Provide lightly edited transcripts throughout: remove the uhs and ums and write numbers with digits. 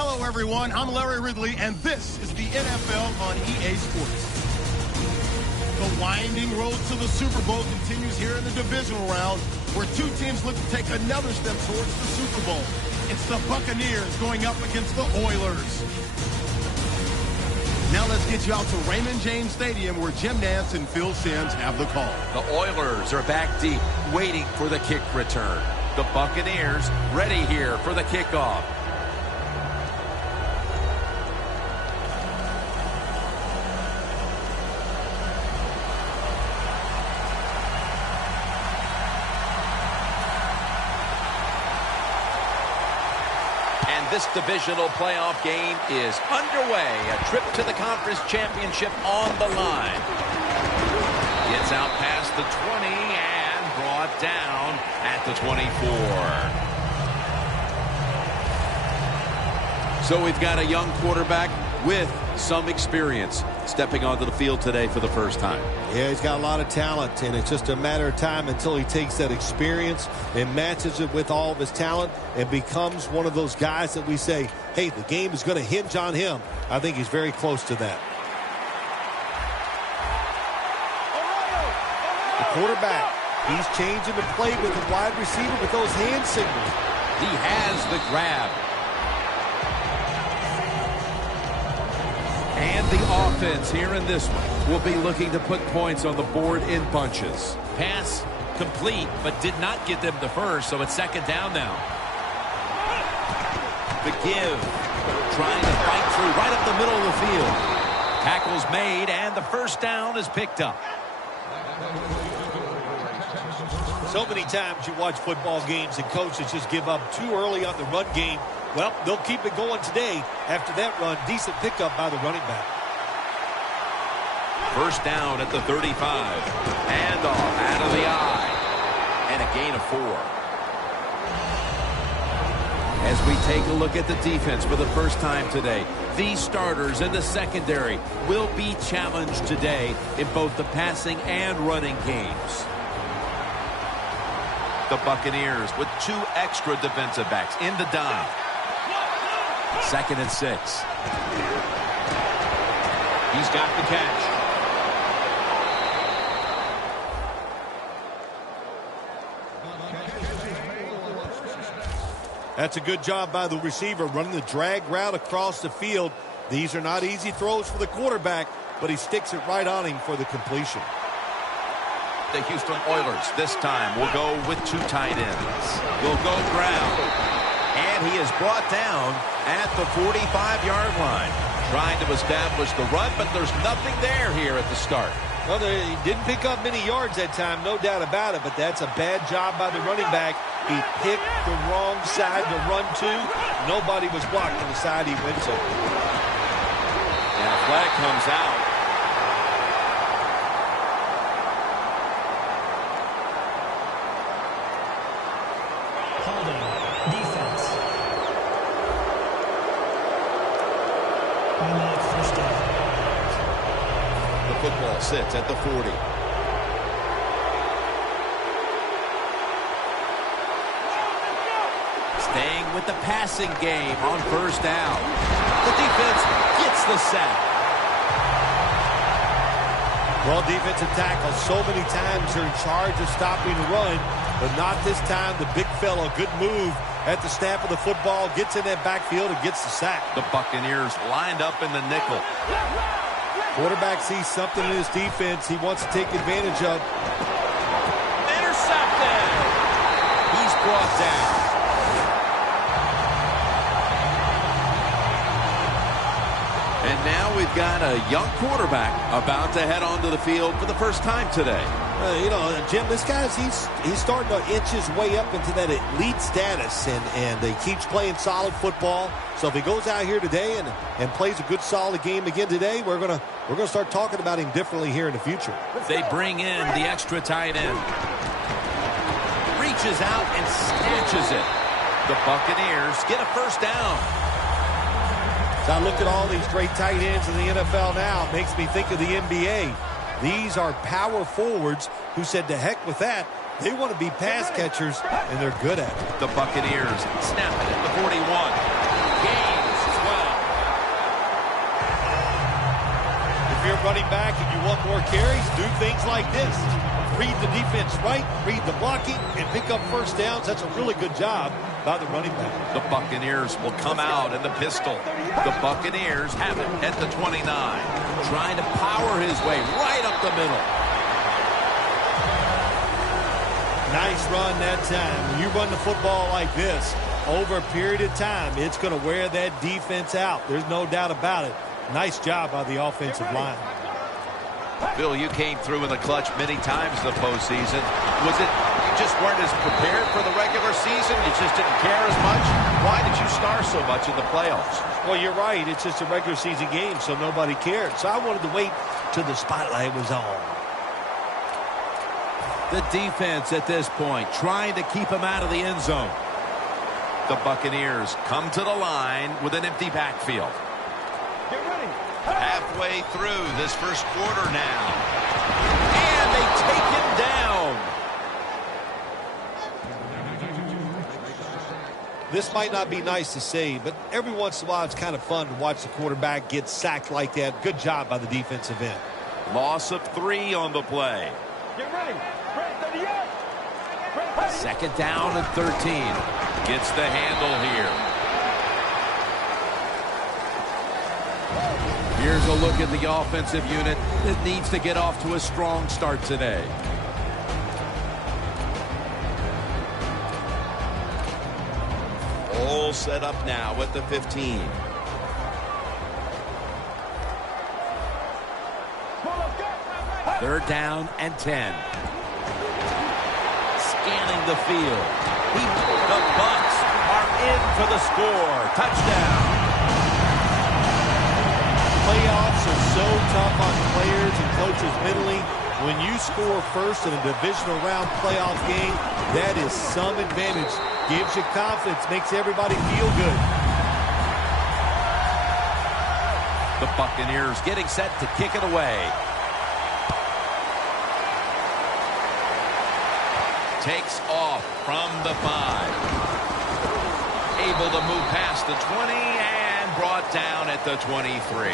Hello, everyone. I'm Larry Ridley, and this is the NFL on EA Sports. The winding road to the Super Bowl continues here in the divisional round, where two teams look to take another step towards the Super Bowl. It's the Buccaneers going up against the Oilers. Now let's get you out to Raymond James Stadium, where Jim Nantz and Phil Simms have the call. The Oilers are back deep, waiting for the kick return. The Buccaneers ready here for the kickoff. This divisional playoff game is underway. A trip to the conference championship on the line. Gets out past the 20 and brought down at the 24. So we've got a young quarterback with some experience stepping onto the field today for the first time. Yeah, he's got a lot of talent, and it's just a matter of time until he takes that experience and matches it with all of his talent and becomes one of those guys that we say, hey, the game is going to hinge on him. I think he's very close to that. The quarterback, he's changing the play with the wide receiver with those hand signals. He has the grab. And the offense here in this one will be looking to put points on the board in bunches. Pass complete, but did not get them to first, so it's second down now. The give, trying to fight through right up the middle of the field. Tackles made, and the first down is picked up. So many times you watch football games and coaches just give up too early on the run game. Well, they'll keep it going today. After that run, decent pickup by the running back. First down at the 35. Handoff out of the eye. And a gain of 4. As we take a look at the defense for the first time today, these starters in the secondary will be challenged today in both the passing and running games. The Buccaneers with 2 extra defensive backs in the dime. Second and 6. He's got the catch. That's a good job by the receiver running the drag route across the field. These are not easy throws for the quarterback, but he sticks it right on him for the completion. The Houston Oilers this time will go with 2 tight ends. Will go ground. And he is brought down at the 45-yard line. Trying to establish the run, but there's nothing there here at the start. Well, he didn't pick up many yards that time, no doubt about it, but that's a bad job by the running back. He picked the wrong side to run to. Nobody was blocked on the side he went to. And a flag comes out. Football sits at the 40. Staying with the passing game on first down. The defense gets the sack. Well, defensive tackles so many times are in charge of stopping the run, but not this time. The big fella, good move at the snap of the football, gets in that backfield and gets the sack. The Buccaneers lined up in the nickel. Quarterback sees something in his defense he wants to take advantage of. Intercepted. He's brought down. And now we've got a young quarterback about to head onto the field for the first time today. You know, Jim, this guy's he's starting to inch his way up into that elite status, and he keeps playing solid football. So if he goes out here today and plays a good solid game again today, we're gonna start talking about him differently here in the future. They bring in the extra tight end. Reaches out and snatches it. The Buccaneers get a first down. So I look at all these great tight ends in the NFL now. It makes me think of the NBA. These are power forwards who said to heck with that. They want to be pass catchers, and they're good at it. The Buccaneers snap it at the 41. Gains you're running back and you want more carries, do things like this. Read the defense right, read the blocking, and pick up first downs. That's a really good job by the running back. The Buccaneers will come out in the pistol. The Buccaneers have it at the 29. Trying to power his way right up the middle. Nice run that time. When you run the football like this, over a period of time, it's going to wear that defense out. There's no doubt about it. Nice job by the offensive line. Bill, you came through in the clutch many times in the postseason. Was it you just weren't as prepared for the regular season? You just didn't care as much? Why did you star so much in the playoffs? Well, you're right. It's just a regular season game, so nobody cared. So I wanted to wait till the spotlight was on. The defense at this point trying to keep him out of the end zone. The Buccaneers come to the line with an empty backfield. Get ready. Halfway through this first quarter now. And they take him down. This might not be nice to say, but every once in a while it's kind of fun to watch the quarterback get sacked like that. Good job by the defensive end. Loss of 3 on the play. Get ready. 38. Second down and 13. Gets the handle here. Here's a look at the offensive unit that needs to get off to a strong start today. All set up now at the 15. Third down and 10. Scanning the field. The Bucs are in for the score. Touchdown. Playoffs are so tough on players and coaches mentally. When you score first in a divisional round playoff game, that is some advantage. Gives you confidence, makes everybody feel good. The Buccaneers getting set to kick it away. Takes off from the 5. Able to move past the 20 and brought down at the 23.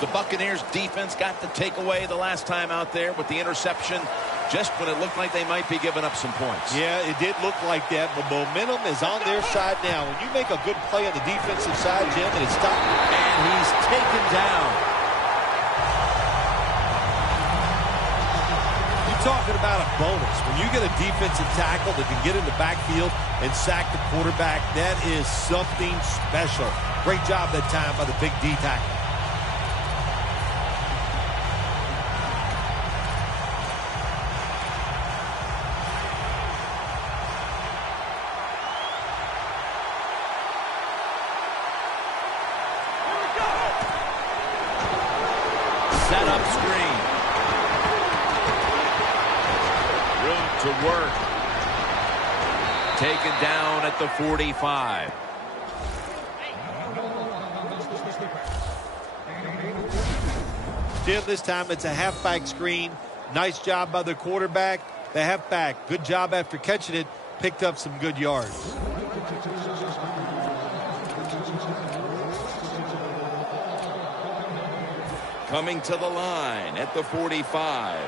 The Buccaneers defense got the takeaway the last time out there with the interception just when it looked like they might be giving up some points. Yeah, it did look like that, but momentum is on their side now. When you make a good play on the defensive side, Jim, and it's stopped. And he's taken down. Talking about a bonus. When you get a defensive tackle that can get in the backfield and sack the quarterback, that is something special. Great job that time by the big D tackle. Set up screen. To work. Taken down at the 45. Jim, this time it's a halfback screen. Nice job by the quarterback. The halfback, good job after catching it. Picked up some good yards. Coming to the line at the 45.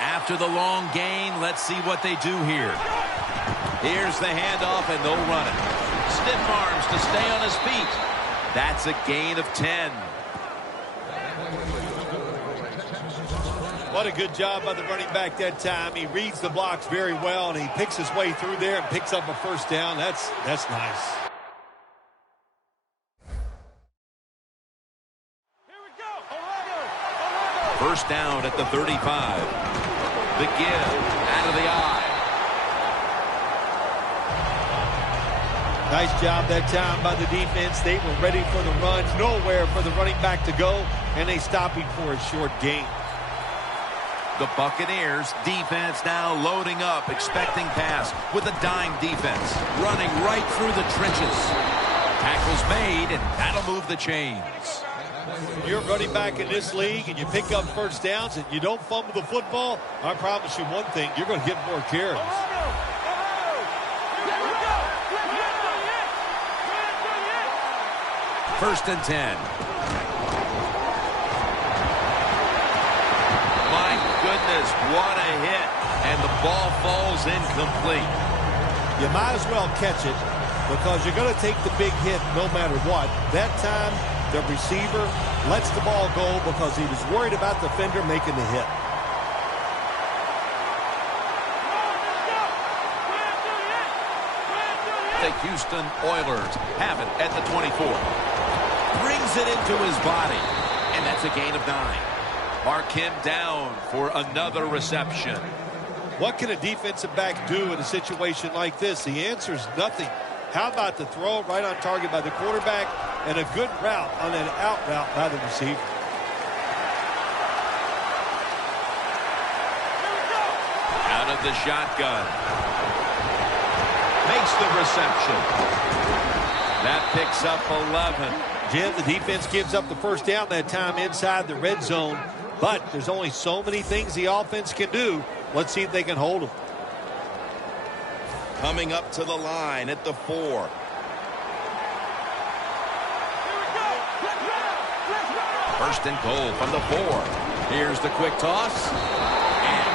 After the long gain, let's see what they do here. Here's the handoff, and they'll run it. Stiff arms to stay on his feet. That's a gain of 10. What a good job by the running back that time. He reads the blocks very well, and he picks his way through there and picks up a first down. That's nice. First down at the 35. The give out of the eye. Nice job that time by the defense. They were ready for the runs. Nowhere for the running back to go, and they stop him for a short gain. The Buccaneers defense now loading up, expecting pass with a dime defense. Running right through the trenches. Tackles made, and that'll move the chains. You're running back in this league and you pick up first downs and you don't fumble the football, I promise you one thing, you're going to get more carries. First and 10. My goodness, what a hit. And the ball falls incomplete. You might as well catch it because you're going to take the big hit no matter what. That time, the receiver lets the ball go because he was worried about the defender making the hit. The Houston Oilers have it at the 24. Brings it into his body. And that's a gain of 9. Mark him down for another reception. What can a defensive back do in a situation like this? The answer is nothing. How about the throw right on target by the quarterback and a good route on an out route by the receiver? Out of the shotgun. Makes the reception. That picks up 11. Jim, the defense gives up the first down that time inside the red zone, but there's only so many things the offense can do. Let's see if they can hold them. Coming up to the line at the 4. First and goal from the 4. Here's the quick toss. And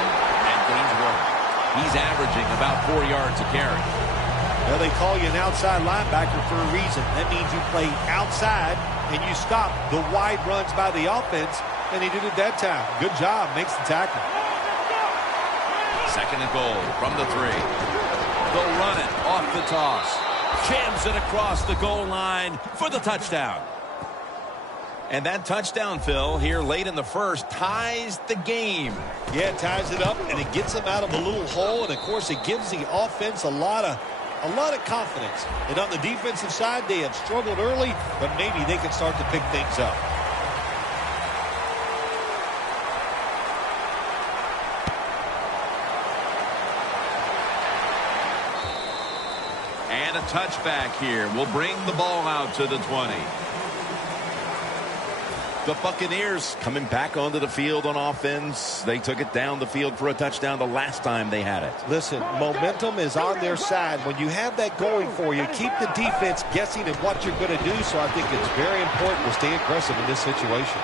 gains 1. He's averaging about 4 yards a carry. Well, they call you an outside linebacker for a reason. That means you play outside and you stop the wide runs by the offense, and he did it that time. Good job. Makes the tackle. Second and goal from the 3. They'll run it off the toss. Jams it across the goal line for the touchdown. And that touchdown, Phil, here late in the first, ties the game. Yeah, it ties it up, and it gets them out of a little hole, and, of course, it gives the offense a lot of confidence. And on the defensive side, they have struggled early, but maybe they can start to pick things up. And a touchback here will bring the ball out to the 20. The Buccaneers coming back onto the field on offense. They took it down the field for a touchdown the last time they had it. Listen, momentum is on their side. When you have that going for you, keep the defense guessing at what you're going to do. So I think it's very important to stay aggressive in this situation.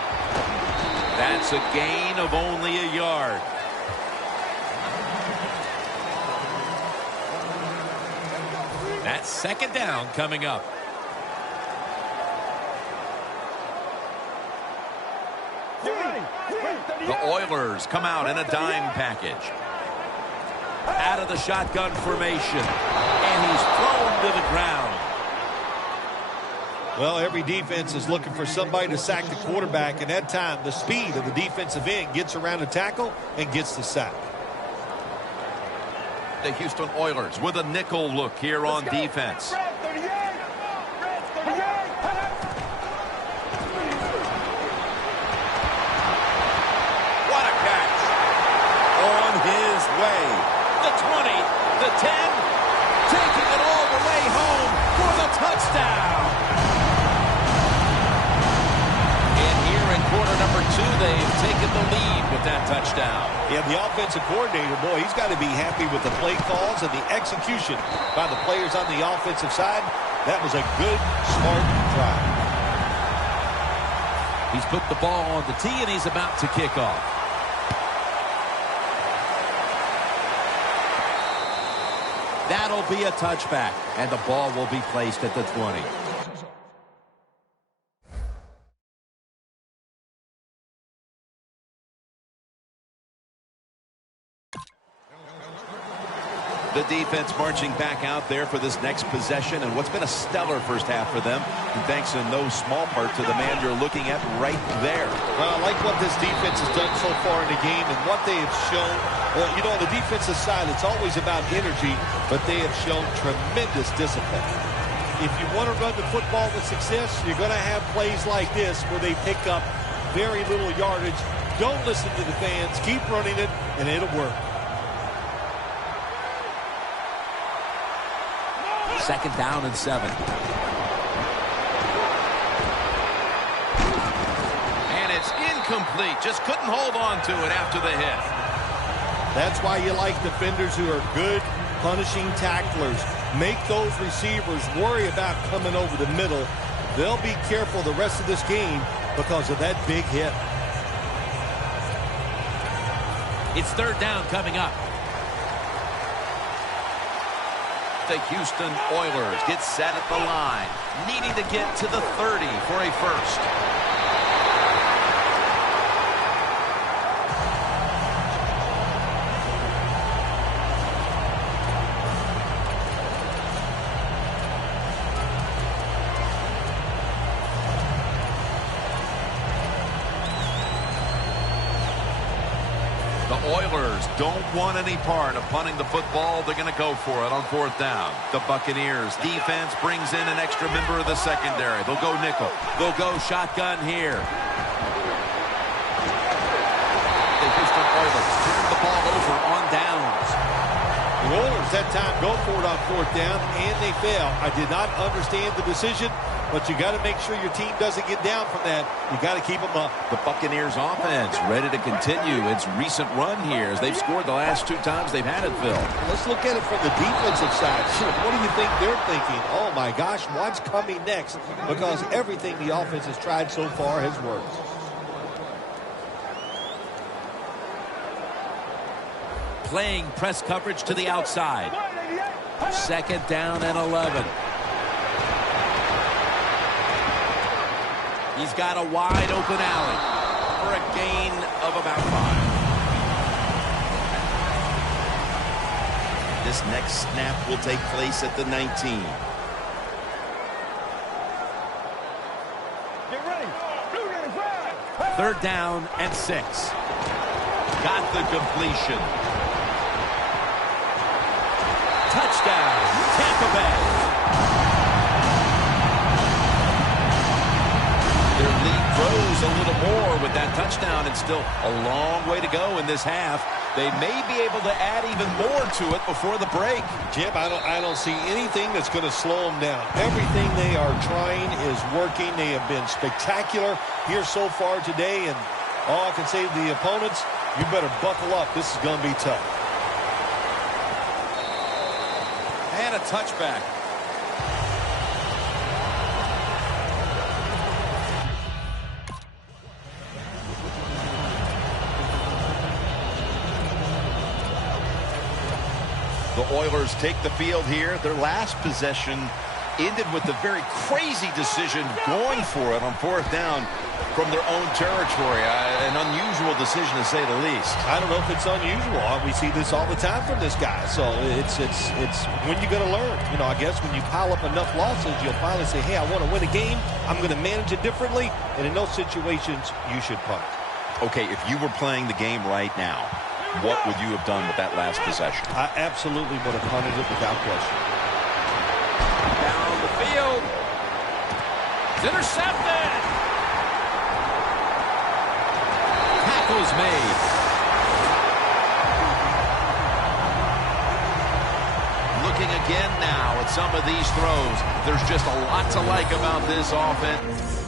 That's a gain of only a yard. That's second down coming up. The Oilers come out in a dime package. Out of the shotgun formation. And he's thrown to the ground. Well, every defense is looking for somebody to sack the quarterback, and that time the speed of the defensive end gets around a tackle and gets the sack. The Houston Oilers with a nickel look here on defense. Way. The 20, the 10, taking it all the way home for the touchdown. And here in quarter number 2, they've taken the lead with that touchdown. Yeah, the offensive coordinator, boy, he's got to be happy with the play calls and the execution by the players on the offensive side. That was a good, smart drive. He's put the ball on the tee, and he's about to kick off. That'll be a touchback, and the ball will be placed at the 20. The defense marching back out there for this next possession, and what's been a stellar first half for them, and thanks in no small part to the man you're looking at right there. Well, I like what this defense has done so far in the game and what they have shown. You know, on the defensive side, it's always about energy, but they have shown tremendous discipline. If you want to run the football with success, you're going to have plays like this where they pick up very little yardage. Don't listen to the fans. Keep running it, and it'll work. Second down and 7. And it's incomplete. Just couldn't hold on to it after the hit. That's why you like defenders who are good, punishing tacklers. Make those receivers worry about coming over the middle. they'll be careful the rest of this game because of that big hit. It's third down coming up. The Houston Oilers get set at the line, needing to get to the 30 for a first. The Oilers don't want any part of punting the football. They're going to go for it on fourth down. The Buccaneers defense brings in an extra member of the secondary. They'll go nickel. They'll go shotgun here. The Houston Oilers turn the ball over on downs. The Oilers that time go for it on fourth down, and they fail. I did not understand the decision, but you got to make sure your team doesn't get down from that. You got to keep them up. The Buccaneers offense ready to continue its recent run here as they've scored the last 2 times they've had it, Phil. Let's look at it from the defensive side. What do you think they're thinking? Oh my gosh, what's coming next? Because everything the offense has tried so far has worked. Playing press coverage to the outside. Second down and 11. He's got a wide open alley for a gain of about 5. This next snap will take place at the 19. Get ready. Third down and 6. Got the completion. Touchdown, Tampa Bay. Their lead grows a little more with that touchdown, and still a long way to go in this half. They may be able to add even more to it before the break. Jim, I don't see anything that's going to slow them down. Everything they are trying is working. They have been spectacular here so far today, and all I can say to the opponents, you better buckle up. This is going to be tough. And a touchback. The Oilers take the field here. Their last possession ended with a very crazy decision going for it on fourth down from their own territory. An unusual decision, to say the least. I don't know if it's unusual. We see this all the time from this guy. So it's when you're going to learn. You know, I guess when you pile up enough losses, you'll finally say, hey, I want to win a game. I'm going to manage it differently. And in those situations, you should punt. Okay, if you were playing the game right now, what would you have done with that last possession? I absolutely would have punted it without question. Down the field. It's intercepted. Tackle's made. Looking again now at some of these throws. There's just a lot to like about this offense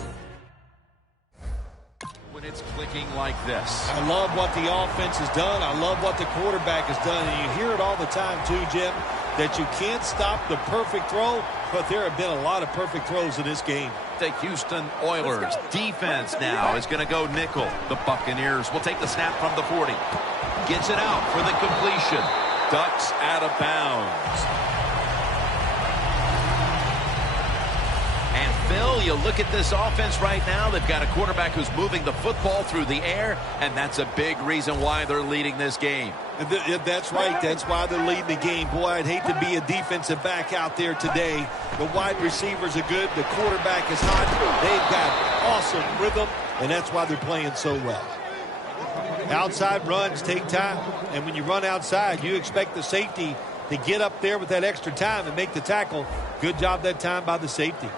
when it's clicking like this. I love what the offense has done. I love what the quarterback has done. And you hear it all the time, too, Jim, that you can't stop the perfect throw, but there have been a lot of perfect throws in this game. The Houston Oilers defense now is going to go nickel. The Buccaneers will take the snap from the 40. Gets it out for the completion. Ducks out of bounds. And Phil, you look at this offense right now. They've got a quarterback who's moving the football through the air, and that's a big reason why they're leading this game. That's right. That's why they're leading the game. Boy, I'd hate to be a defensive back out there today. The wide receivers are good. The quarterback is hot. They've got awesome rhythm, and that's why they're playing so well. Outside runs take time, and when you run outside, you expect the safety to get up there with that extra time and make the tackle. Good job that time by the safety.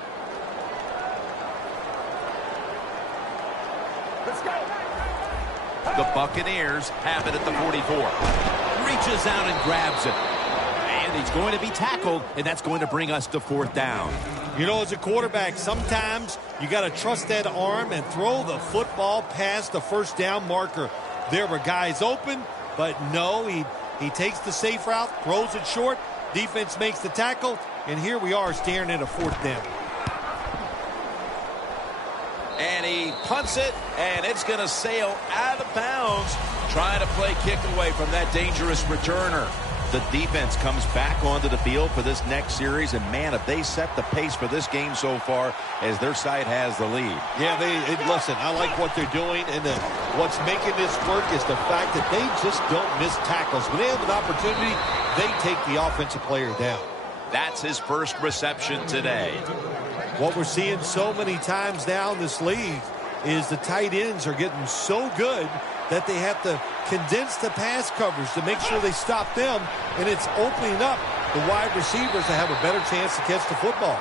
The Buccaneers have it at the 44. Reaches out and grabs it. And he's going to be tackled, and that's going to bring us to fourth down. You know, as a quarterback, sometimes you got to trust that arm and throw the football past the first down marker. There were guys open, but no, he takes the safe route, throws it short. Defense makes the tackle, and here we are staring at a fourth down. punts it, and it's going to sail out of bounds, trying to play kick away from that dangerous returner. The defense comes back onto the field for this next series, and man, if they set the pace for this game so far as their side has the lead. Yeah, listen, I like what they're doing, and what's making this work is the fact that they just don't miss tackles. When they have an opportunity, they take the offensive player down. That's his first reception today. What we're seeing so many times now in this league is the tight ends are getting so good that they have to condense the pass coverage to make sure they stop them, and it's opening up the wide receivers to have a better chance to catch the football.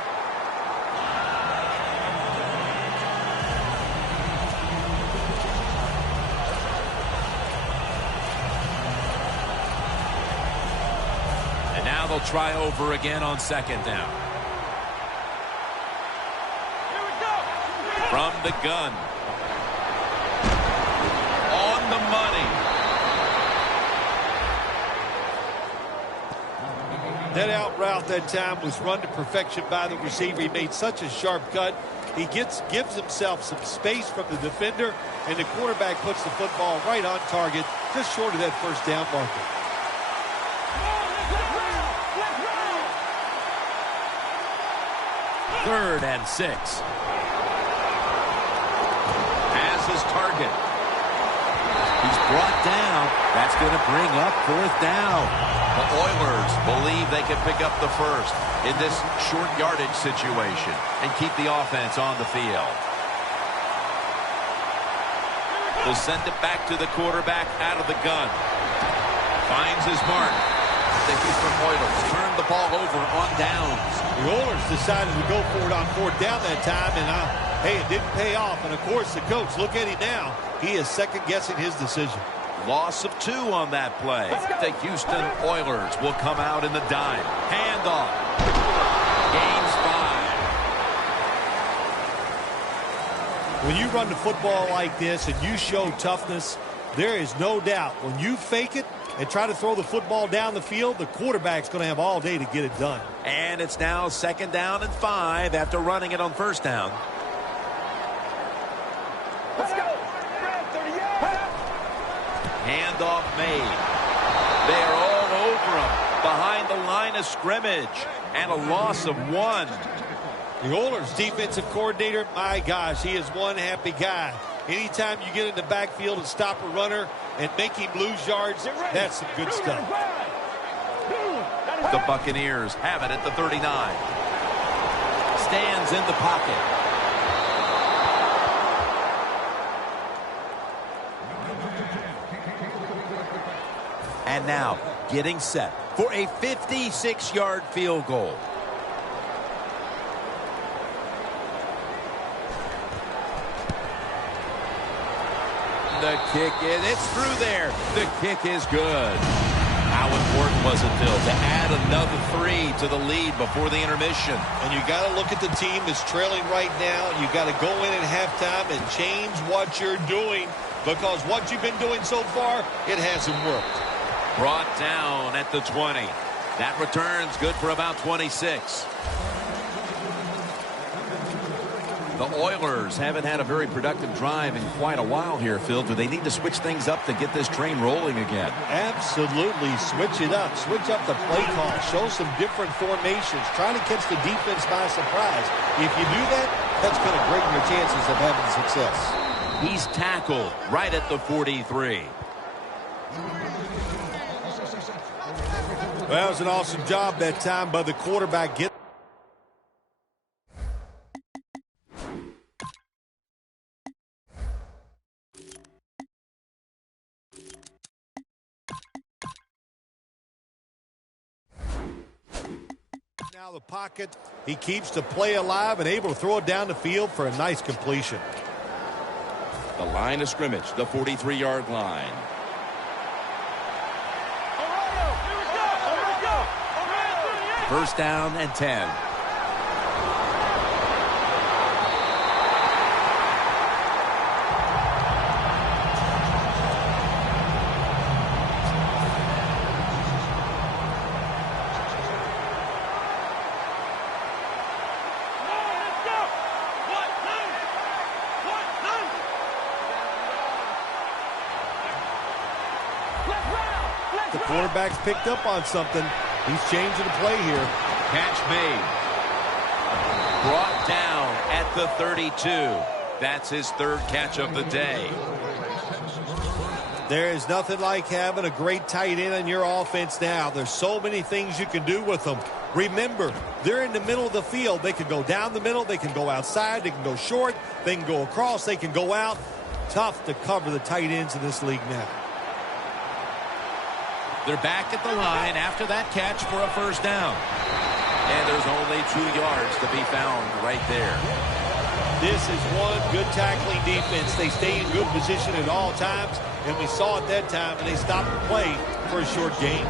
And now they'll try over again on second down. From the gun. On the money. That out route that time was run to perfection by the receiver. He made such a sharp cut. He gives himself some space from the defender, and the quarterback puts the football right on target, just short of that first down marker. Third and 6. Has his target. He's brought down. That's going to bring up fourth down. The Oilers believe they can pick up the first in this short yardage situation and keep the offense on the field. They'll send it back to the quarterback out of the gun. Finds his mark. The Houston Oilers turn the ball over on downs. The Oilers decided to go for it on fourth down that time, and hey, it didn't pay off. And of course, the coach, look at him now. He is second-guessing his decision. Loss of 2 on that play. The Houston Oilers will come out in the dime. Handoff. Gains 5. When you run the football like this and you show toughness, there is no doubt when you fake it and try to throw the football down the field, the quarterback's going to have all day to get it done. And it's now second down and 5 after running it on first down. Let's go. Handoff made. They are all over him behind the line of scrimmage, and a loss of 1. The Oilers defensive coordinator, my gosh, he is one happy guy. Anytime you get in the backfield and stop a runner and make him lose yards, that's some good stuff. The Buccaneers have it at the 39. Stands in the pocket. And now getting set for a 56-yard field goal. The kick is, it's through there. The kick is good. How important was it, Bill, to add another 3 to the lead before the intermission? And you got to look at the team that's trailing right now. You got to go in at halftime and change what you're doing, because what you've been doing so far, it hasn't worked. Brought down at the 20. That return's good for about 26. The Oilers haven't had a very productive drive in quite a while here, Phil. Do they need to switch things up to get this train rolling again? Absolutely. Switch it up. Switch up the play call. Show some different formations. Try to catch the defense by surprise. If you do that, that's going to greaten your chances of having success. He's tackled right at the 43. Well, that was an awesome job that time by the quarterback. Now the pocket. He keeps the play alive and able to throw it down the field for a nice completion. The line of scrimmage, the 43-yard line. First down and 10. The quarterback's picked up on something. He's changing the play here. Catch made. Brought down at the 32. That's his third catch of the day. There is nothing like having a great tight end in your offense now. There's so many things you can do with them. Remember, they're in the middle of the field. They can go down the middle. They can go outside. They can go short. They can go across. They can go out. Tough to cover the tight ends in this league now. They're back at the line after that catch for a first down. And there's only 2 yards to be found right there. This is one good tackling defense. They stay in good position at all times, and we saw it that time, and they stopped the play for a short gain.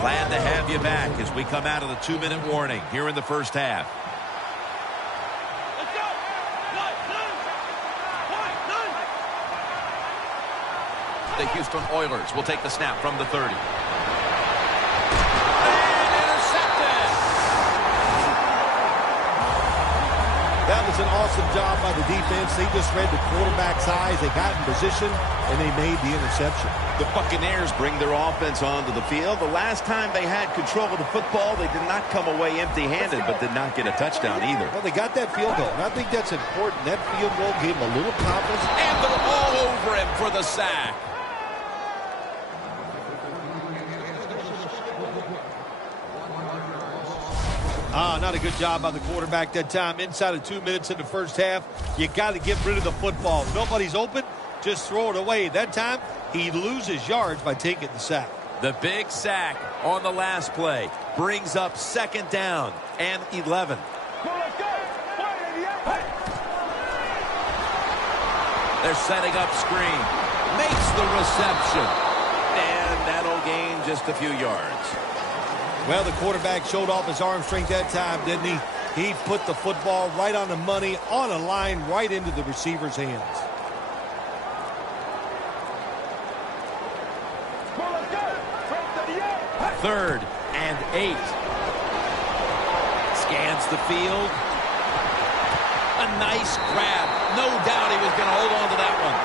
Glad to have you back as we come out of the 2-minute warning here in the first half. The Houston Oilers will take the snap from the 30. That was an awesome job by the defense. They just read the quarterback's eyes. They got in position, and they made the interception. The Buccaneers bring their offense onto the field. The last time they had control of the football, they did not come away empty-handed, but did not get a touchdown either. Well, they got that field goal, and I think that's important. That field goal gave them a little confidence. And they're all over him for the sack. Not a good job by the quarterback that time. Inside of 2 minutes in the first half, you got to get rid of the football. If nobody's open, just throw it away. That time, he loses yards by taking the sack. The big sack on the last play brings up second down and 11. They're setting up screen. Makes the reception. And that'll gain just a few yards. Well, the quarterback showed off his arm strength that time, didn't he? He put the football right on the money, on a line, right into the receiver's hands. Third and 8. Scans the field. A nice grab. No doubt he was going to hold on to that one.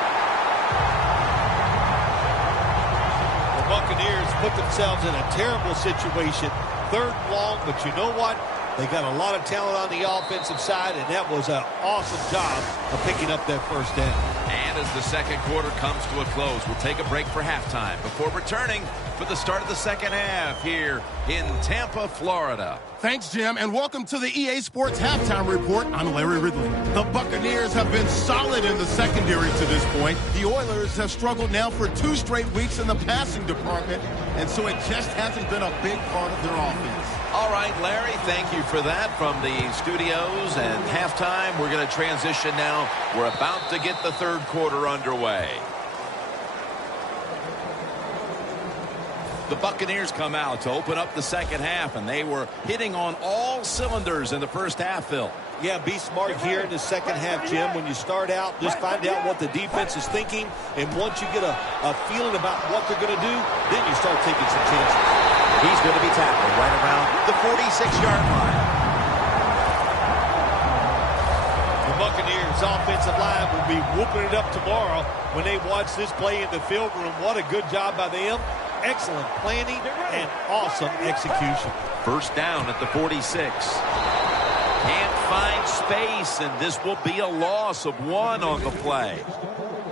The Buccaneers put themselves in a terrible situation. 3rd and long, but you know what? They got a lot of talent on the offensive side, and that was an awesome job of picking up that first down. And as the second quarter comes to a close, we'll take a break for halftime before returning for the start of the second half here in Tampa, Florida. Thanks, Jim, and welcome to the EA Sports Halftime Report. I'm Larry Ridley. The Buccaneers have been solid in the secondary to this point. The Oilers have struggled now for 2 straight weeks in the passing department, and so it just hasn't been a big part of their offense. All right, Larry, thank you for that from the studios and halftime. We're going to transition now. We're about to get the third quarter underway. The Buccaneers come out to open up the second half, and they were hitting on all cylinders in the first half, Phil. Yeah, be smart here in the second half, Jim. When you start out, just find out what the defense is thinking, and once you get a feeling about what they're going to do, then you start taking some chances. He's going to be tackled right around the 46-yard line. The Buccaneers offensive line will be whooping it up tomorrow when they watch this play in the film room. What a good job by them. Excellent planning and awesome execution. First down at the 46. Can't find space, and this will be a loss of 1 on the play.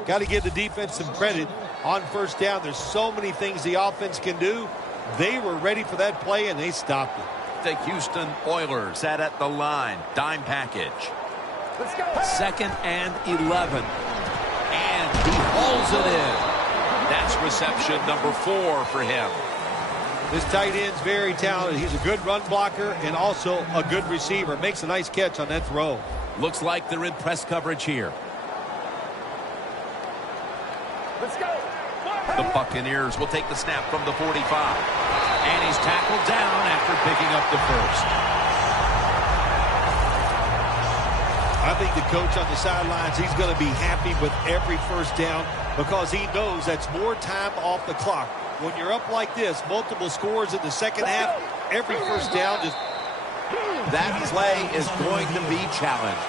Got to give the defense some credit on first down. There's so many things the offense can do. They were ready for that play, and they stopped it. The Houston Oilers sat at the line. Dime package. Let's go. 2nd and 11. And he hauls it in. That's reception number 4 for him. This tight end's very talented. He's a good run blocker and also a good receiver. Makes a nice catch on that throw. Looks like they're in press coverage here. Let's go. The Buccaneers will take the snap from the 45. And he's tackled down after picking up the first. I think the coach on the sidelines, he's going to be happy with every first down because he knows that's more time off the clock. When you're up like this, multiple scores in the second half, every first down just... That play is going to be challenged.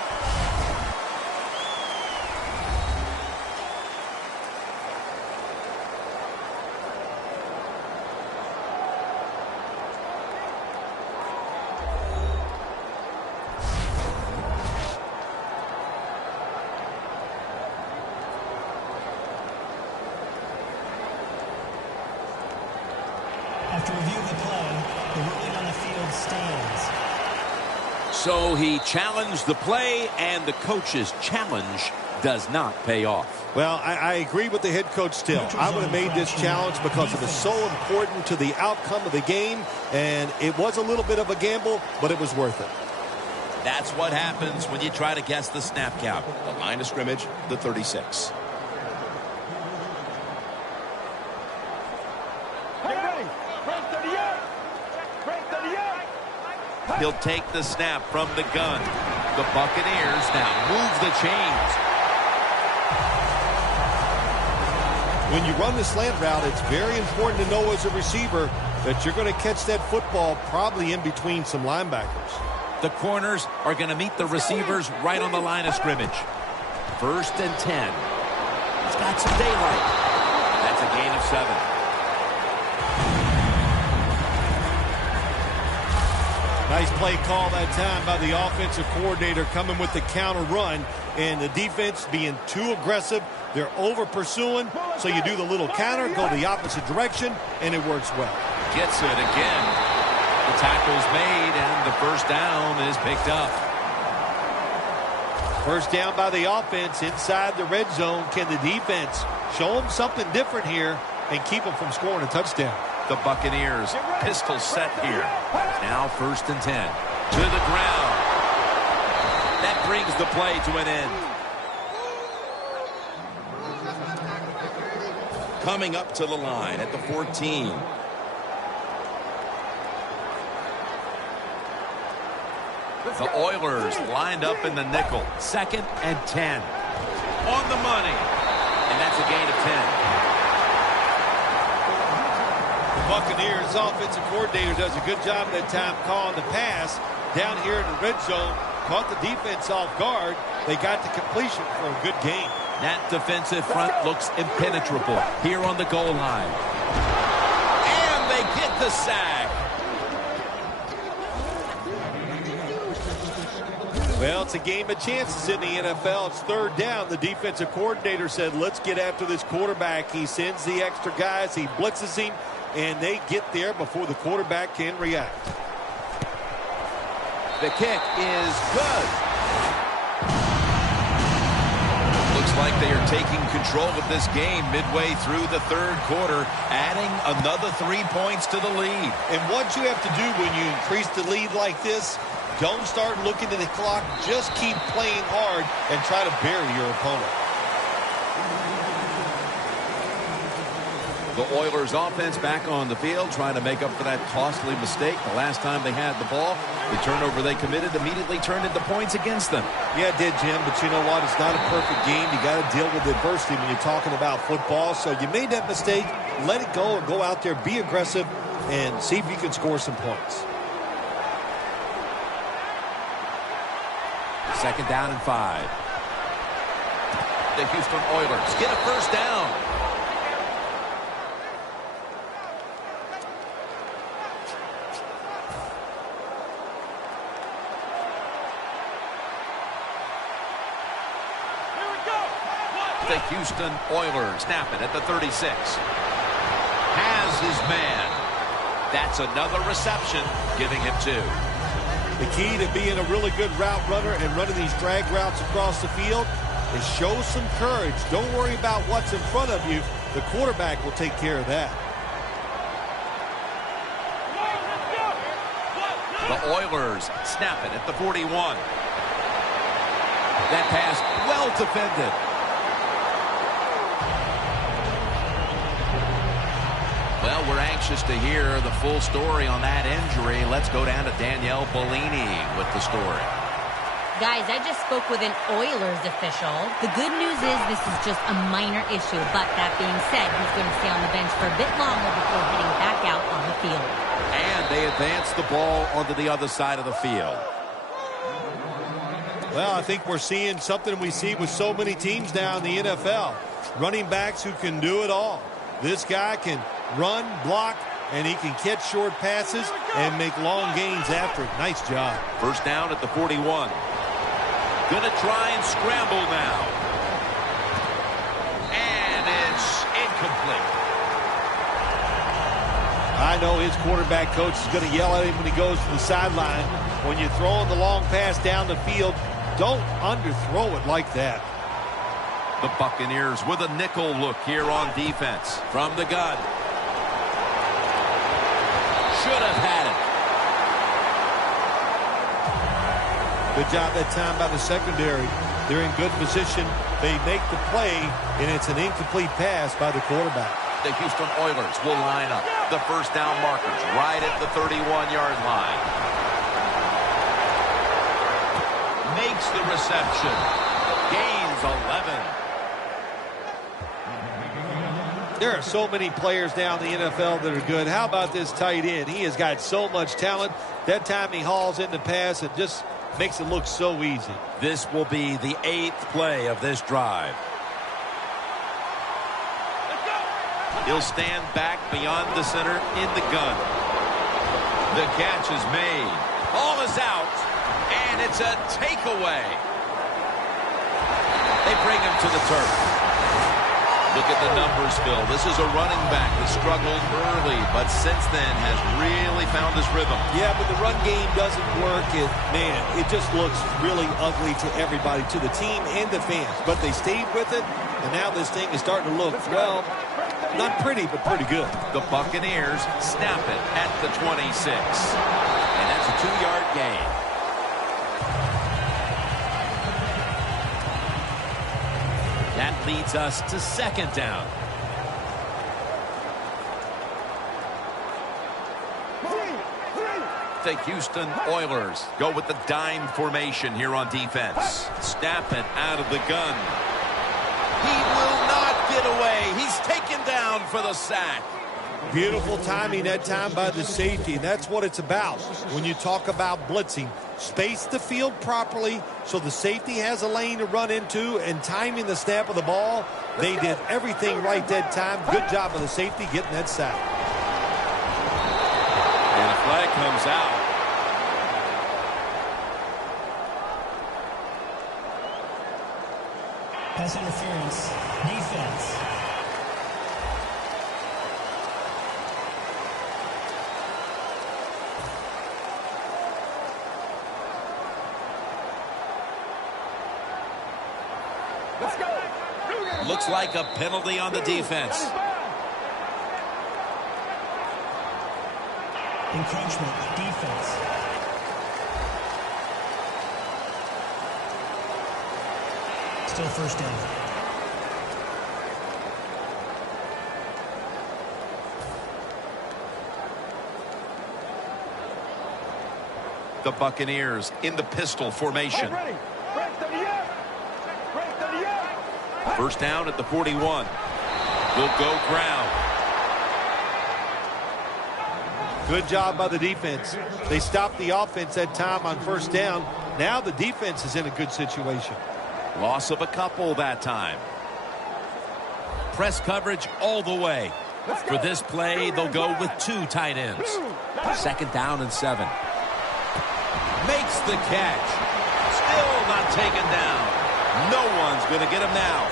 After review of the play, the ruling on the field stands. So he challenged the play, and the coach's challenge does not pay off. Well, I agree with the head coach still. I would have made this challenge because it was so important to the outcome of the game, and it was a little bit of a gamble, but it was worth it. That's what happens when you try to guess the snap count. The line of scrimmage, the 36. He'll take the snap from the gun. The Buccaneers now move the chains. When you run the slant route, it's very important to know as a receiver that you're going to catch that football probably in between some linebackers. The corners are going to meet the receivers right on the line of scrimmage. 1st and 10. He's got some daylight. That's a gain of 7. Nice play call that time by the offensive coordinator, coming with the counter run, and the defense being too aggressive. They're over pursuing, so you do the little counter, go the opposite direction, and it works well. Gets it again. The tackle's made, and the first down is picked up. First down by the offense inside the red zone. Can the defense show them something different here and keep them from scoring a touchdown? The Buccaneers pistol set here. Now 1st and 10. To the ground. That brings the play to an end. Coming up to the line at the 14. The Oilers lined up in the nickel. 2nd and 10. On the money. And that's a gain of 10. Buccaneers offensive coordinator does a good job that time calling the pass down here in the red zone. Caught the defense off guard. They got the completion for a good game. That defensive front looks impenetrable here on the goal line. And they get the sack. Well, it's a game of chances in the NFL. It's 3rd down. The defensive coordinator said, let's get after this quarterback. He sends the extra guys. He blitzes him. And they get there before the quarterback can react. The kick is good. Looks like they are taking control of this game midway through the 3rd quarter, adding another 3 points to the lead. And what you have to do when you increase the lead like this, don't start looking at the clock. Just keep playing hard and try to bury your opponent. The Oilers offense back on the field trying to make up for that costly mistake. The last time they had the ball, the turnover they committed immediately turned into points against them. Yeah, it did, Jim, but you know what? It's not a perfect game. You got to deal with adversity when you're talking about football. So you made that mistake, let it go and go out there, be aggressive, and see if you can score some points. 2nd down and 5. The Houston Oilers get a first down. The Houston Oilers snap it at the 36. Has his man. That's another reception, giving him 2. The key to being a really good route runner and running these drag routes across the field is show some courage. Don't worry about what's in front of you. The quarterback will take care of that. The Oilers snap it at the 41. That pass well defended. Well, we're anxious to hear the full story on that injury. Let's go down to Danielle Bellini with the story. Guys, I just spoke with an Oilers official. The good news is this is just a minor issue. But that being said, he's going to stay on the bench for a bit longer before heading back out on the field. And they advance the ball onto the other side of the field. Well, I think we're seeing something we see with so many teams now in the NFL. Running backs who can do it all. This guy can run, block, and he can catch short passes and make long gains after it. Nice job. First down at the 41. Gonna try and scramble now. And it's incomplete. I know his quarterback coach is going to yell at him when he goes to the sideline. When you're throwing the long pass down the field, don't underthrow it like that. The Buccaneers with a nickel look here on defense. From the gun. Should have had it. Good job that time by the secondary. They're in good position. They make the play, and it's an incomplete pass by the quarterback. The Houston Oilers will line up. The first down markers right at the 31-yard line. Makes the reception. Gains 11. There are so many players now in the NFL that are good. How about this tight end? He has got so much talent. That time he hauls in the pass and just makes it look so easy. This will be the 8th play of this drive. He'll stand back beyond the center in the gun. The catch is made. Ball is out, and it's a takeaway. They bring him to the turf. Look at the numbers, Phil. This is a running back that struggled early, but since then has really found his rhythm. Yeah, but the run game doesn't work. It just looks really ugly to everybody, to the team and the fans. But they stayed with it, and now this thing is starting to look, well, not pretty, but pretty good. The Buccaneers snap it at the 26. And that's a 2-yard gain. That leads us to second down. The Houston Oilers go with the dime formation here on defense. Snap it out of the gun. He will not get away. He's taken down for the sack. Beautiful timing that time by the safety, and that's what it's about. When you talk about blitzing, space the field properly so the safety has a lane to run into, and timing the snap of the ball. They did everything right that time. Good job of the safety getting that sack. And a flag comes out. Pass interference. Defense. Let's go. Looks like a penalty on the defense. Encroachment. Defense. Still first down. The Buccaneers in the pistol formation. First down at the 41. Will go ground. Good job by the defense. They stopped the offense that time on first down. Now the defense is in a good situation. Loss of a couple that time. Press coverage all the way. For this play, they'll go with 2 tight ends. Second down and 7. Makes the catch. Still not taken down. No one's going to get him now.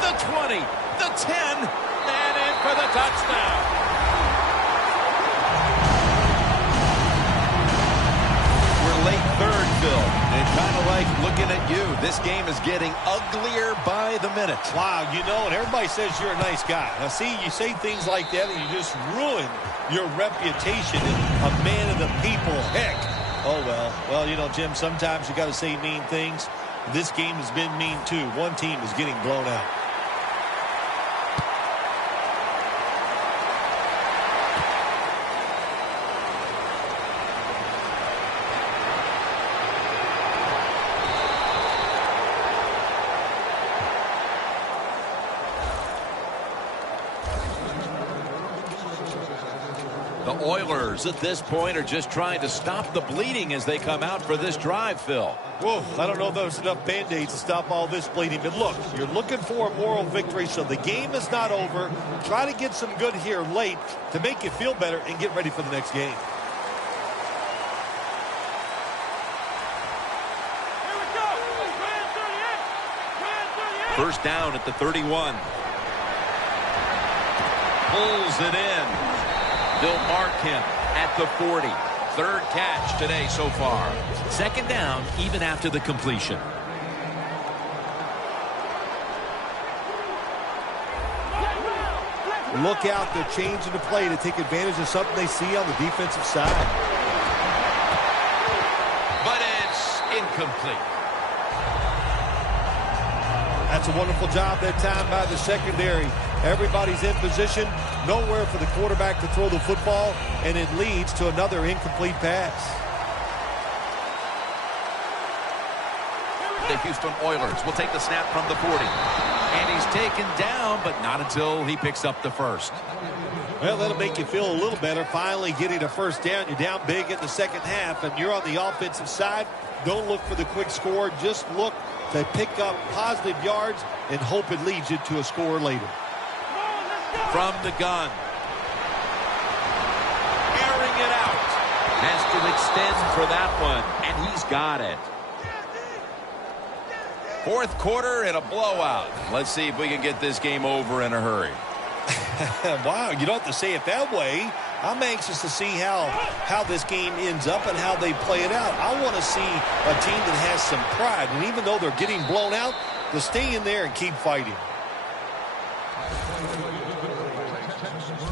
The 20, the 10, and in for the touchdown. We're late third, Phil. And kind of like looking at you, this game is getting uglier by the minute. Wow, you know, and everybody says you're a nice guy. Now, see, you say things like that, and you just ruin your reputation as a man of the people. Heck. Oh, well. Well, you know, Jim, sometimes you got to say mean things. This game has been mean, too. One team is getting blown out. The Oilers at this point are just trying to stop the bleeding as they come out for this drive, Phil. Whoa, I don't know if there's enough Band-Aids to stop all this bleeding. But look, you're looking for a moral victory, so the game is not over. Try to get some good here late to make you feel better and get ready for the next game. First down at the 31. Pulls it in. They'll mark him at the 40. Third catch today so far. Second down even after the completion. Look out, they're changing the play to take advantage of something they see on the defensive side. But it's incomplete. That's a wonderful job that time by the secondary. Everybody's in position, nowhere for the quarterback to throw the football, and it leads to another incomplete pass. The Houston Oilers will take the snap from the 40. And he's taken down, but not until he picks up the first. Well, that'll make you feel a little better. Finally getting a first down. You're down big in the second half, and you're on the offensive side. Don't look for the quick score. Just look to pick up positive yards and hope it leads you to a score later. From the gun. Airing it out. Has to extend for that one, and he's got it. Fourth quarter and a blowout. Let's see if we can get this game over in a hurry. Wow, you don't have to say it that way. I'm anxious to see how this game ends up and how they play it out. I want to see a team that has some pride, and even though they're getting blown out, to stay in there and keep fighting.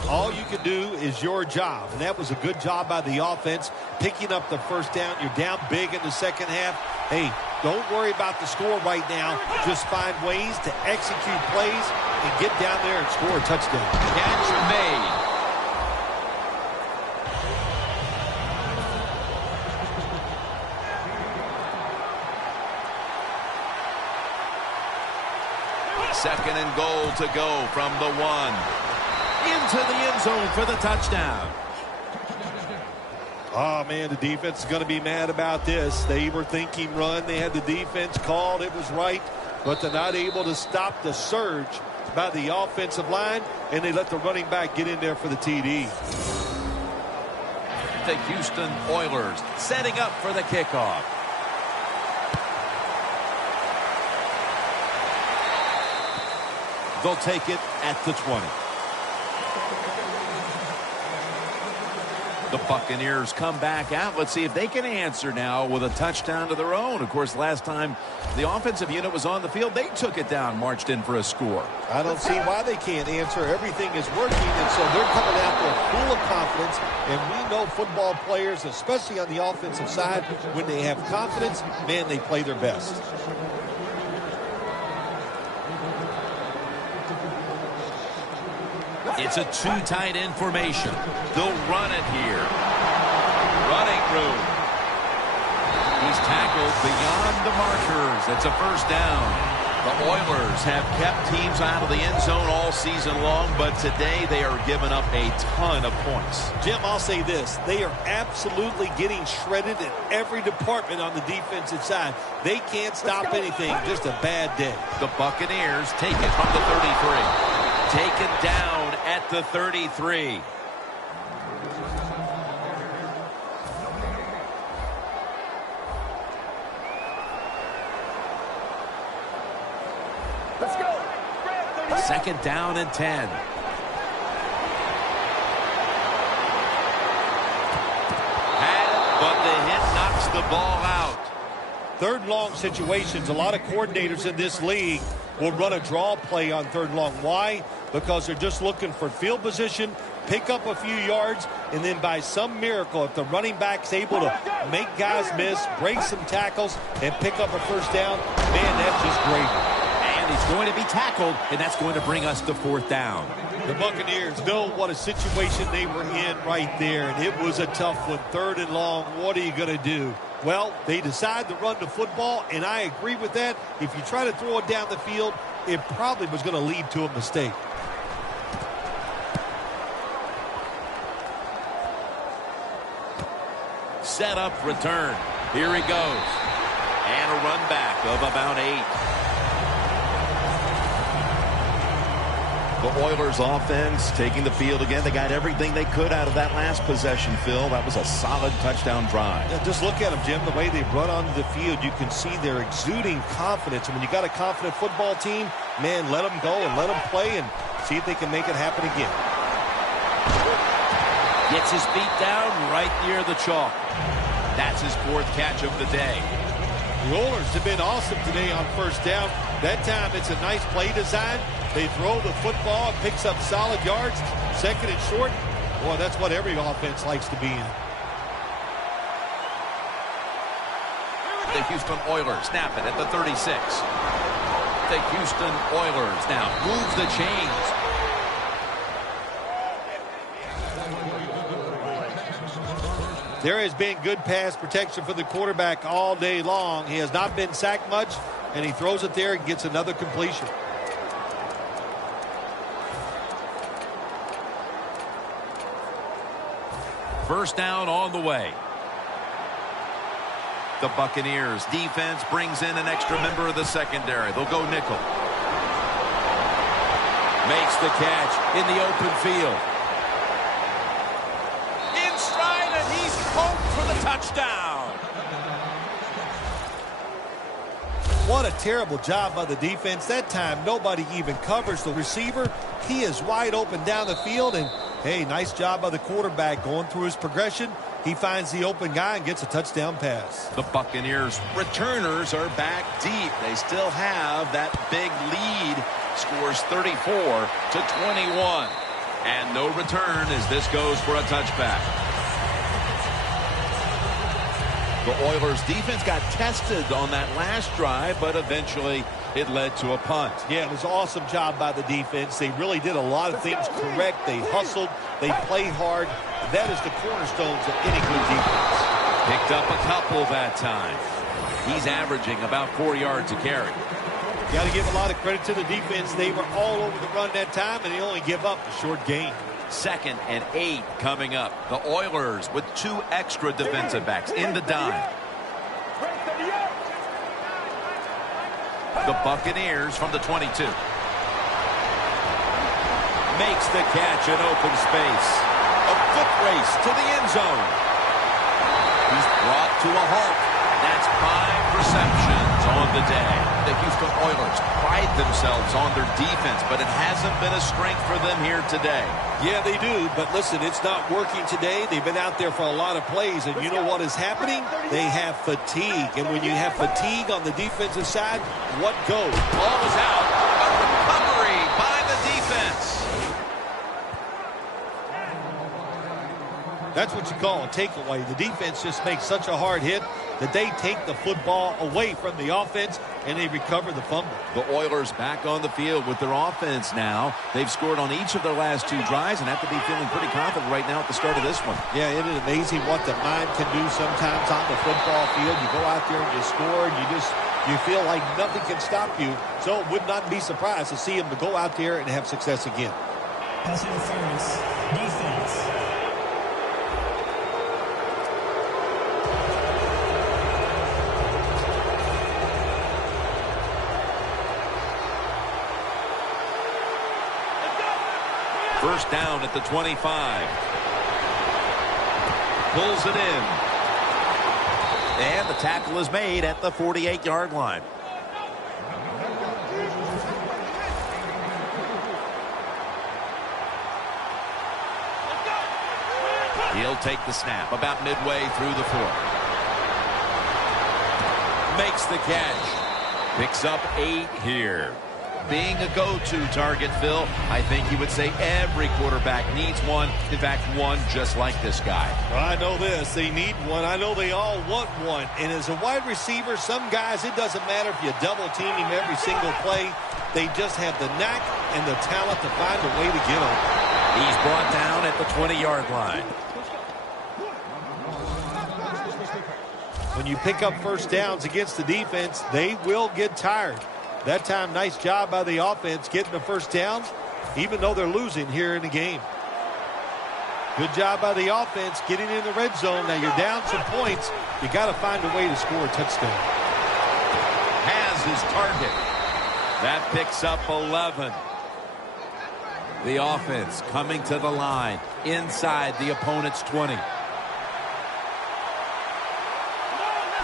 All you can do is your job, and that was a good job by the offense, picking up the first down. You're down big in the second half. Hey, don't worry about the score right now. Just find ways to execute plays and get down there and score a touchdown. Catch made. Second and goal to go from the 1. Into the end zone for the touchdown. Oh, man, the defense is going to be mad about this. They were thinking run. They had the defense called. It was right, but they're not able to stop the surge by the offensive line, and they let the running back get in there for the TD. The Houston Oilers setting up for the kickoff. They'll take it at the 20. The Buccaneers come back out. Let's see if they can answer now with a touchdown of their own. Of course, last time the offensive unit was on the field, they took it down, marched in for a score. I don't see why they can't answer. Everything is working, and so they're coming out there full of confidence. And we know football players, especially on the offensive side, when they have confidence, man, they play their best. It's a two tight end formation. They'll run it here. Running room. He's tackled beyond the markers. It's a first down. The Oilers have kept teams out of the end zone all season long, but today they are giving up a ton of points. Jim, I'll say this. They are absolutely getting shredded in every department on the defensive side. They can't stop anything. Just a bad day. The Buccaneers take it from the 33. Taken down at the 33. Let's go. Second down and 10. But the hit knocks the ball out. Third long situations, a lot of coordinators in this league will run a draw play on third long. Why? Because they're just looking for field position, pick up a few yards, and then by some miracle, if the running back's able to make guys miss, break some tackles, and pick up a first down, man, that's just great. And he's going to be tackled, and that's going to bring us to fourth down. The Buccaneers know what a situation they were in right there, and it was a tough one. Third and long, what are you going to do? Well, they decide to run the football, and I agree with that. If you try to throw it down the field, it probably was going to lead to a mistake. Set up, return. Here he goes. And a run back of about 8. The Oilers offense taking the field again. They got everything they could out of that last possession, Phil. That was a solid touchdown drive. Yeah, just look at them, Jim. The way they run onto the field, you can see they're exuding confidence. And when you got a confident football team, man, let them go and let them play and see if they can make it happen again. Gets his feet down right near the chalk. That's his 4th catch of the day. The Oilers have been awesome today on first down. That time it's a nice play design. They throw the football, picks up solid yards. 2nd and short. Boy, that's what every offense likes to be in. The Houston Oilers snap it at the 36. The Houston Oilers now moves the chains. There has been good pass protection for the quarterback all day long. He has not been sacked much, and he throws it there and gets another completion. First down on the way. The Buccaneers defense brings in an extra member of the secondary. They'll go nickel. Makes the catch in the open field. In stride, and he's home for the touchdown. What a terrible job by the defense. That time, nobody even covers the receiver. He is wide open down the field, and hey, nice job by the quarterback going through his progression. He finds the open guy and gets a touchdown pass. The Buccaneers Returners are back deep. They still have that big lead. Scores 34-21. and no return as this goes for a touchback. The Oilers defense got tested on that last drive, but eventually it led to a punt. Yeah, it was an awesome job by the defense. They really did a lot of things correct. They hustled. They played hard. That is the cornerstones of any good defense. Picked up a couple that time. He's averaging about 4 yards a carry. Got to give a lot of credit to the defense. They were all over the run that time, and they only give up a short gain. 2nd and 8 coming up. The Oilers with 2 extra defensive backs in the dime. The Buccaneers from the 22. Makes the catch in open space. A foot race to the end zone. He's brought to a halt. That's 5 receptions on the day. The Houston Oilers pride themselves on their defense, but it hasn't been a strength for them here today. Yeah, they do, but listen, it's not working today. They've been out there for a lot of plays, and you know what is happening? They have fatigue, and when you have fatigue on the defensive side, what goes? Ball is out. A recovery by the defense. That's what you call a takeaway. The defense just makes such a hard hit that they take the football away from the offense and they recover the fumble. The Oilers back on the field with their offense now. They've scored on each of their last 2 drives and have to be feeling pretty confident right now at the start of this one. Yeah, it is amazing what the mind can do sometimes on the football field. You go out there and you score and you feel like nothing can stop you. So it would not be surprised to see them to go out there and have success again. Pass interference. Defense. First down at the 25. Pulls it in. And the tackle is made at the 48-yard line. He'll take the snap about midway through the 4th. Makes the catch. Picks up 8 here. Being a go-to target, Phil, I think you would say every quarterback needs one. In fact, one just like this guy. Well, I know this. They need one. I know they all want one. And as a wide receiver, some guys, it doesn't matter if you double-team him every single play. They just have the knack and the talent to find a way to get him. He's brought down at the 20-yard line. When you pick up first downs against the defense, they will get tired. That time, nice job by the offense getting the first downs, even though they're losing here in the game. Good job by the offense getting in the red zone. Now you're down some points. You got to find a way to score a touchdown. Has his target. That picks up 11. The offense coming to the line inside the opponent's 20.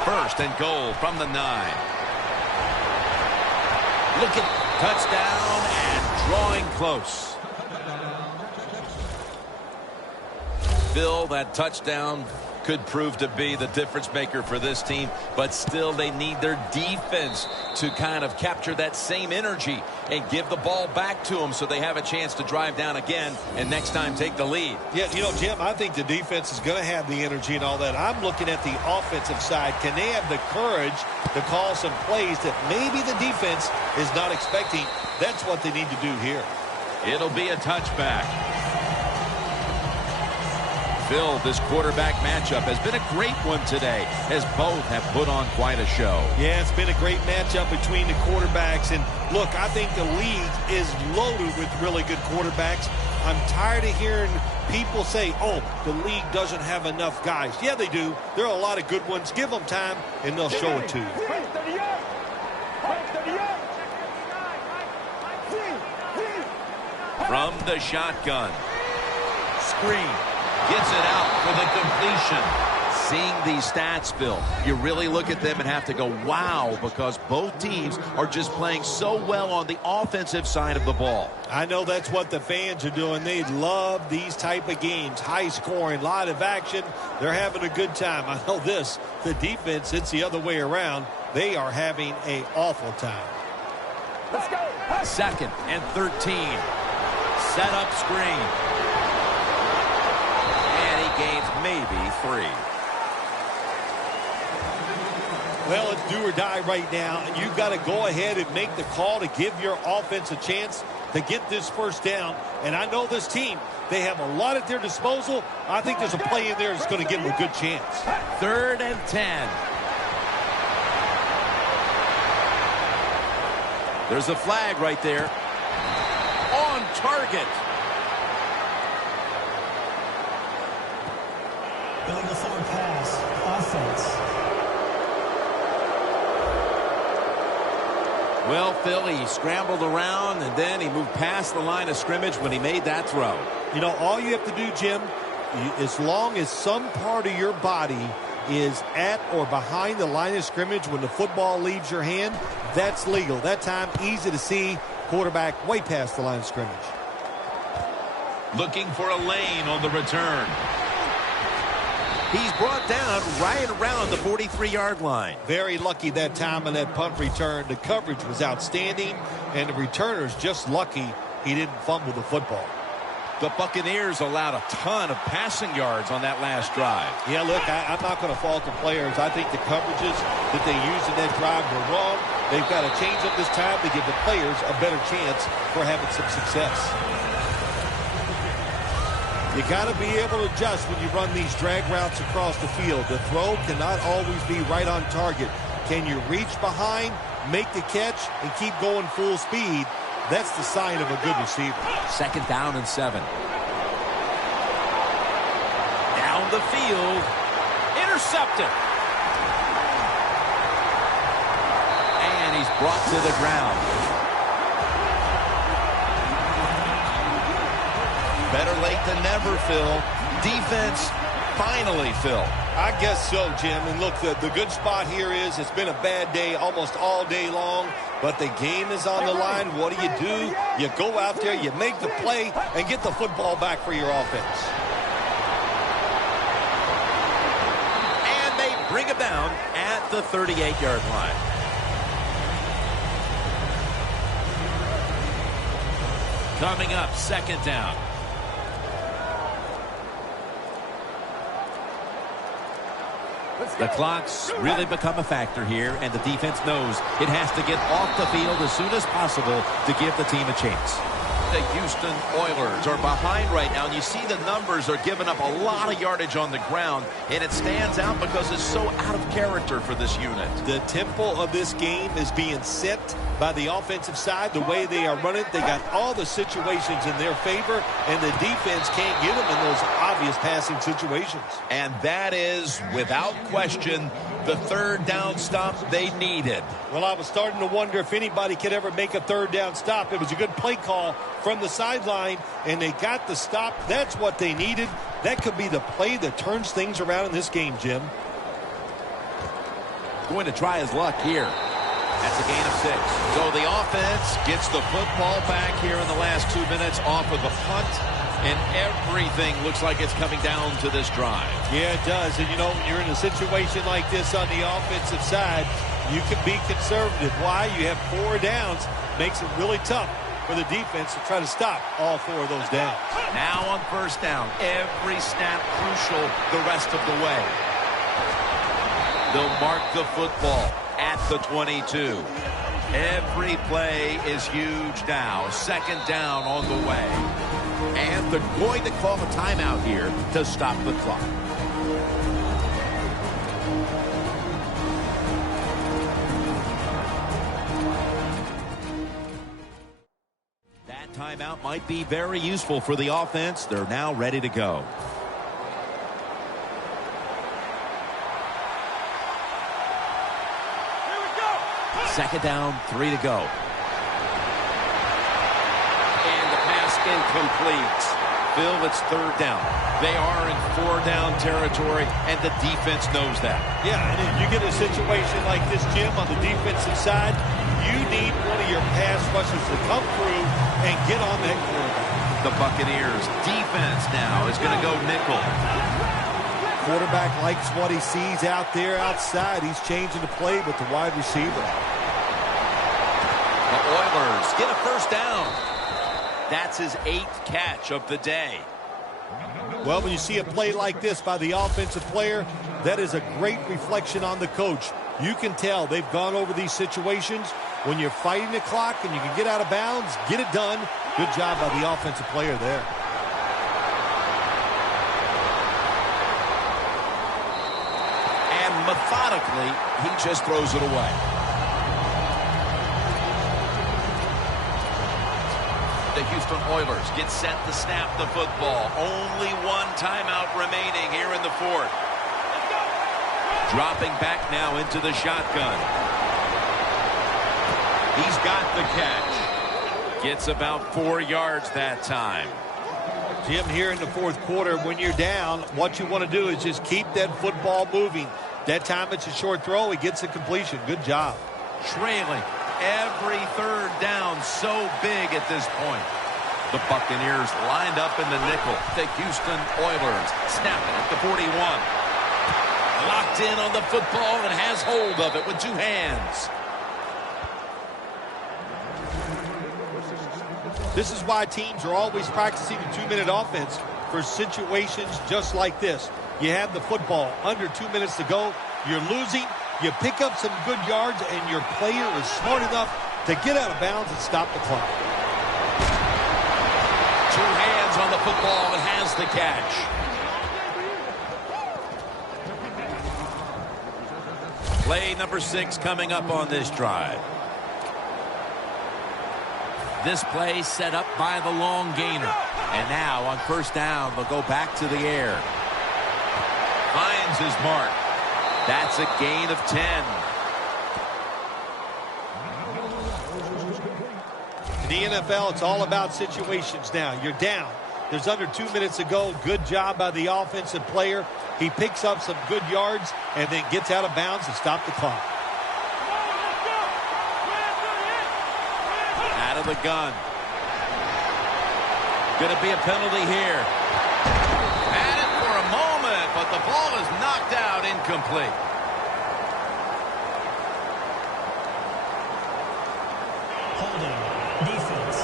First and goal from the 9. Looking, touchdown, and drawing close. Phil, that touchdown could prove to be the difference maker for this team, but still they need their defense to kind of capture that same energy and give the ball back to them so they have a chance to drive down again and next time take the lead. Yeah, you know, Jim, I think the defense is going to have the energy and all that. I'm looking at the offensive side. Can they have the courage to call some plays that maybe the defense is not expecting? That's what they need to do here. It'll be a touchback. Phil, this quarterback matchup has been a great one today as both have put on quite a show. Yeah, it's been a great matchup between the quarterbacks. And look, I think the league is loaded with really good quarterbacks. I'm tired of hearing people say, oh, the league doesn't have enough guys. Yeah, they do. There are a lot of good ones. Give them time, and they'll show it to you. From the shotgun. Screen. Gets it out for the completion. Seeing these stats, Phil, you really look at them and have to go, wow, because both teams are just playing so well on the offensive side of the ball. I know that's what the fans are doing. They love these type of games. High scoring, a lot of action. They're having a good time. I know this. The defense, it's the other way around. They are having an awful time. Let's go. 2nd and 13. Set up screen. Gains maybe 3. Well, it's do or die right now, and you've got to go ahead and make the call to give your offense a chance to get this first down. And I know this team, they have a lot at their disposal. I think there's a play in there that's going to give them a good chance. 3rd and 10. There's a flag right there. On target. Going the forward pass. Offense. Well, Phil, he scrambled around, and then he moved past the line of scrimmage when he made that throw. You know, all you have to do, Jim, as long as some part of your body is at or behind the line of scrimmage when the football leaves your hand, that's legal. That time, easy to see. Quarterback way past the line of scrimmage. Looking for a lane on the return. He's brought down right around the 43-yard line. Very lucky that time on that punt return. The coverage was outstanding, and the returner's just lucky he didn't fumble the football. The Buccaneers allowed a ton of passing yards on that last drive. Yeah, look, I'm not going to fault the players. I think the coverages that they used in that drive were wrong. They've got to change up this time to give the players a better chance for having some success. You got to be able to adjust when you run these drag routes across the field. The throw cannot always be right on target. Can you reach behind, make the catch, and keep going full speed? That's the sign of a good receiver. 2nd down and 7. Down the field. Intercepted. And he's brought to the ground. Better late than never, Phil. Defense, finally, Phil. I guess so, Jim. And look, the good spot here is it's been a bad day almost all day long, but the game is on the line. What do? You go out there, you make the play, and get the football back for your offense. And they bring him down at the 38-yard line. Coming up, 2nd down. The clock's really become a factor here, and the defense knows it has to get off the field as soon as possible to give the team a chance. The Houston Oilers are behind right now, and you see the numbers are giving up a lot of yardage on the ground, and it stands out because it's so out of character for this unit. The tempo of this game is being set by the offensive side. The way they are running, they got all the situations in their favor, and the defense can't get them in those obvious passing situations. And that is, without question, the 3rd down stop they needed. Well, I was starting to wonder if anybody could ever make a 3rd down stop. It was a good play call from the sideline, and they got the stop. That's what they needed. That could be the play that turns things around in this game, Jim. Going to try his luck here. That's a gain of 6. So the offense gets the football back here in the last 2 minutes off of the punt, and everything looks like it's coming down to this drive. Yeah, it does. And, you know, when you're in a situation like this on the offensive side, you can be conservative. Why? You have 4 downs. Makes it really tough for the defense to try to stop all 4 of those downs. Now on first down, every snap crucial the rest of the way. They'll mark the football at the 22. Every play is huge now. Second down on the way. And they're going to call a timeout here to stop the clock. That timeout might be very useful for the offense. They're now ready to go. Second down, 3 to go. And the pass incomplete. Bill, it's third down. They are in 4-down territory, and the defense knows that. Yeah, and if you get a situation like this, Jim, on the defensive side, you need one of your pass rushers to come through and get on that quarterback. The Buccaneers defense now is going to go nickel. Quarterback likes what he sees out there outside. He's changing the play with the wide receiver. The Oilers get a first down. That's his 8th catch of the day. Well, when you see a play like this by the offensive player, that is a great reflection on the coach. You can tell they've gone over these situations. When you're fighting the clock and you can get out of bounds, get it done. Good job by the offensive player there. And methodically, he just throws it away. The Houston Oilers get set to snap the football. Only 1 timeout remaining here in the 4th. Dropping back now into the shotgun. He's got the catch. Gets about 4 yards that time. Jim, here in the 4th quarter, when you're down, what you want to do is just keep that football moving. That time it's a short throw. He gets a completion. Good job. Trailing. Every third down so big at this point. The Buccaneers lined up in the nickel. The Houston Oilers snapping at the 41. Locked in on the football and has hold of it with 2 hands. This is why teams are always practicing the 2-minute offense for situations just like this. You have the football under 2 minutes to go. You're losing. You pick up some good yards, and your player is smart enough to get out of bounds and stop the clock. 2 hands on the football and has the catch. Play number 6 coming up on this drive. This play set up by the long gainer. And now on first down, they'll go back to the air. Finds his mark. That's a gain of 10. In the NFL, it's all about situations now. You're down. There's under 2 minutes to go. Good job by the offensive player. He picks up some good yards and then gets out of bounds to stop the clock. Out of the gun. Going to be a penalty here. Had it for a moment, but the ball is knocked out, incomplete. Holding. Defense.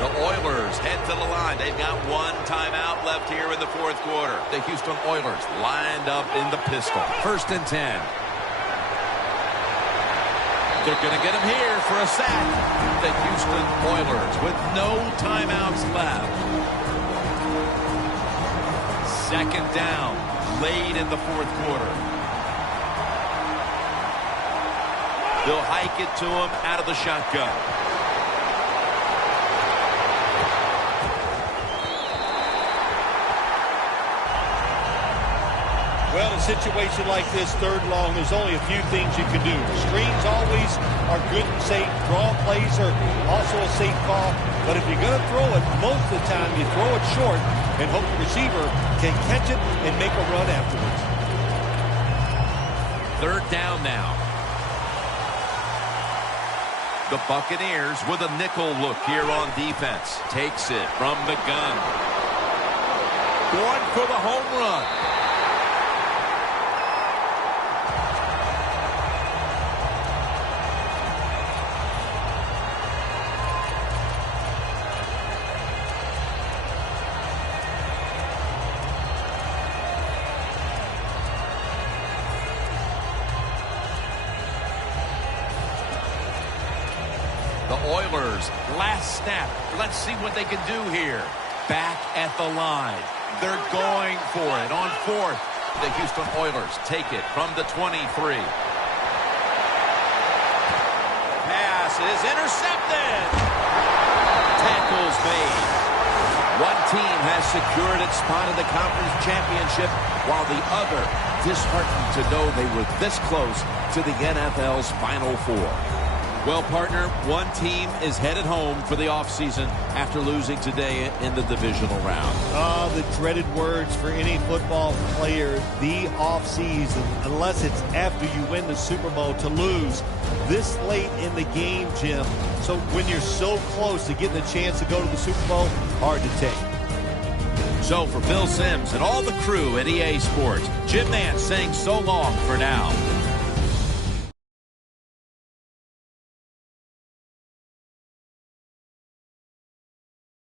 The Oilers head to the line. They've got 1 timeout left here in the 4th quarter. The Houston Oilers lined up in the pistol. 1st and 10. They're going to get him here for a sack. The Houston Oilers with no timeouts left. 2nd down, late in the 4th quarter. They'll hike it to him out of the shotgun. Well, in a situation like this, 3rd long, there's only a few things you can do. Screens always are good and safe. Draw plays are also a safe call. But if you're going to throw it, most of the time you throw it short and hope the receiver can catch it and make a run afterwards. Third down now. The Buccaneers with a nickel look here on defense. Takes it from the gun. Going for the home run. The Oilers, last snap. Let's see what they can do here. Back at the line. They're going for it on fourth. The Houston Oilers take it from the 23. Pass is intercepted. Tackles made. One team has secured its spot in the conference championship, while the other disheartened to know they were this close to the NFL's Final Four. Well, partner, one team is headed home for the offseason after losing today in the divisional round. The dreaded words for any football player, the offseason, unless it's after you win the Super Bowl, to lose this late in the game, Jim. So when you're so close to getting the chance to go to the Super Bowl, hard to take. So for Bill Sims and all the crew at EA Sports, Jim Nance saying so long for now.